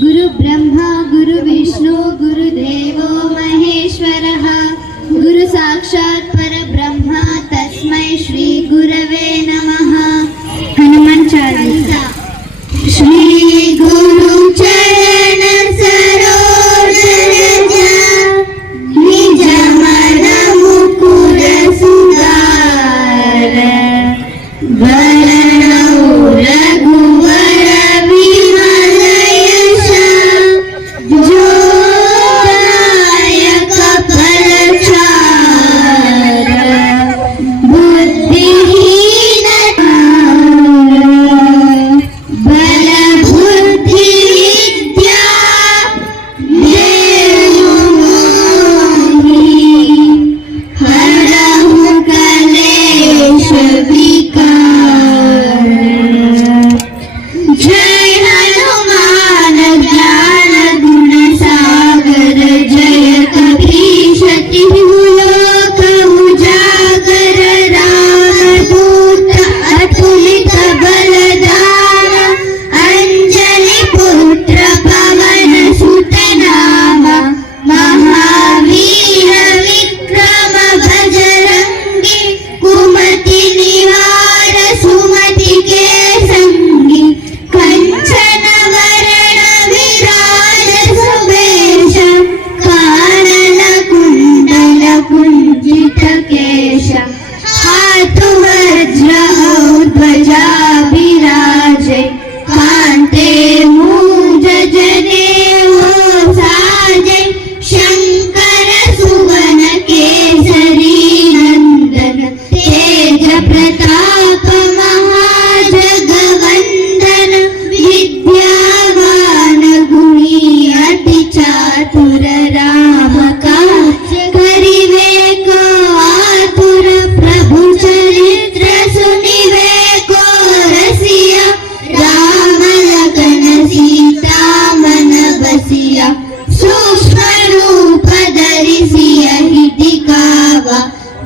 गुरु ब्रह्मा गुरु विष्णु गुरुदेवो महेश्वरः गुरु साक्षात् परब्रह्म तस्मै श्री गुरवे नमः। हनुमान चालीसा। श्री गुरु चरण सरोज रज निज मन मुकुर सुधार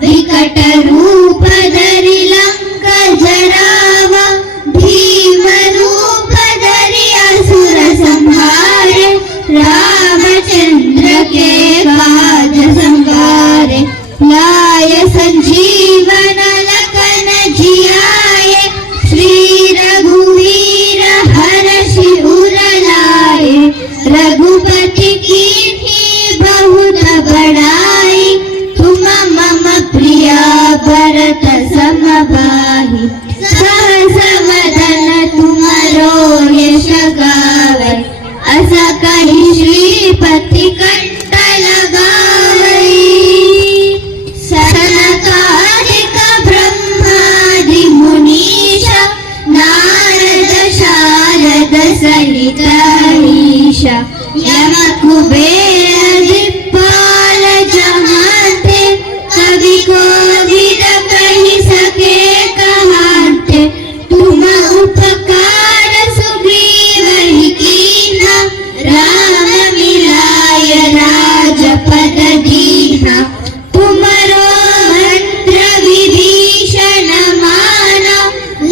विकट रूप धरि लंक जरावा भीम रूप धरि असुर संहारे रामचंद्र के काज संवारे लाय संजीवन लखन जियाए श्री रघुवीर हर्षि उर लाए रघुपति कीन्ही बहुत बड़ाई तुम मम प्रिया भरत सम भाई सहस वदन तुमरो यश गावे असा कहि श्रीपति कंठ लगावई सनकादिक ब्रह्मादि मुनीश नारद शारद सहित ईश यम कुबेर दिक्पाल जहांते कवि कोविद कहि सके कहाते तुम उपकार सुग्रीव कीन्हा राम मिलाय राजपद दीन्हा तुमरो मंत्र विभीषण माना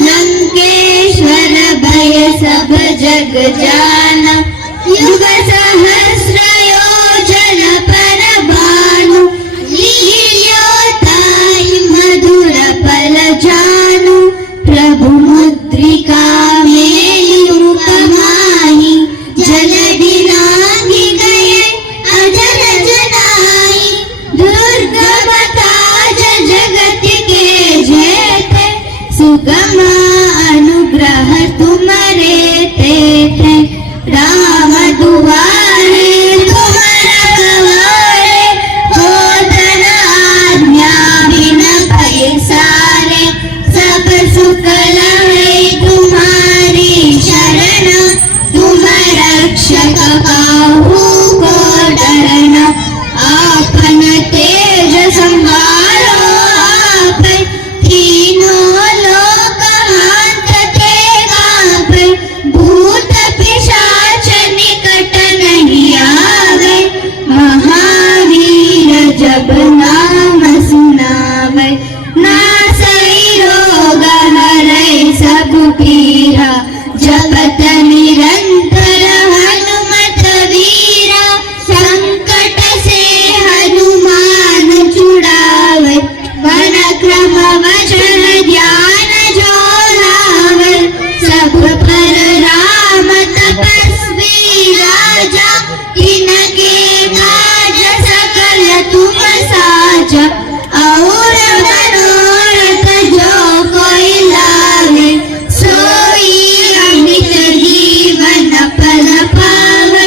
लंकेश्वर भय सब जग जाना युग सहस्र योजन पर भानु लील्योताहि मधुर पल जानु प्रभु मुद्रिका मेलियु कमाहि जलधि नाहि गए अजर जनाई दुर्गम काज जगत के जेते सुगम अनुग्रह तुमरे तेते राम दुआरे तुम रखवारे होतन आज्ञा बिन पैसारे सब सुख लहे तुम्हारी शरण तुम रक्षक काहू को डरना आपन तेज संभालो आप तीनों लोक हांकते कांपे भूत पिशाच निकट नहीं आवे महावीर जब नाम सुनावे नासई रोग हरै सब पीरा जपत निरंतर हनुमत तपस्वी राजा, तिनके काज सकल तुम साजा। और मनोरथ जो कोई लावे, सोई अमित जीवन फल पावे।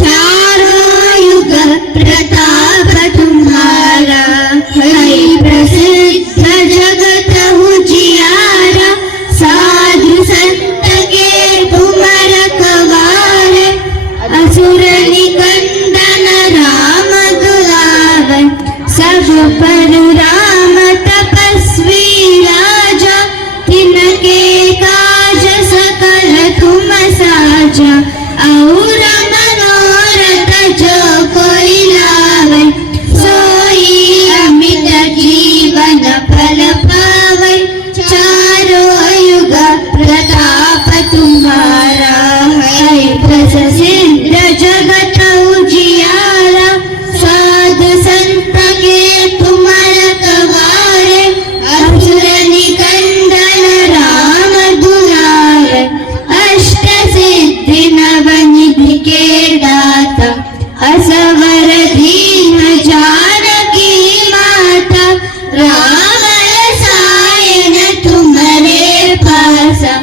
चारों युग प्रताप तुम्हारा, है प्रसिद्ध जगत उजियारा। साधु संत के तुम रखवारे, असुर निकंदन राम दुलारे। सब पर राम तपस्वी राजा, तिनके काज सकल तुम साजा। और मनोरथ जो कोई लावे, सोई अमित जीवन फल पावे। चारों युग प्रताप तुम्हारा, है प्रसिद्ध जगत उजियारा। साधु संत के तुम रखवारे, असुर निकंदन राम दुलारे। अष्ट सिद्धि नवनिधि के दाता, असवर दीन जानकी माता। राम रसायन तुम्हारे पासा,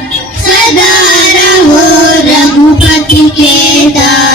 सदा रहो रघुपति के दासा।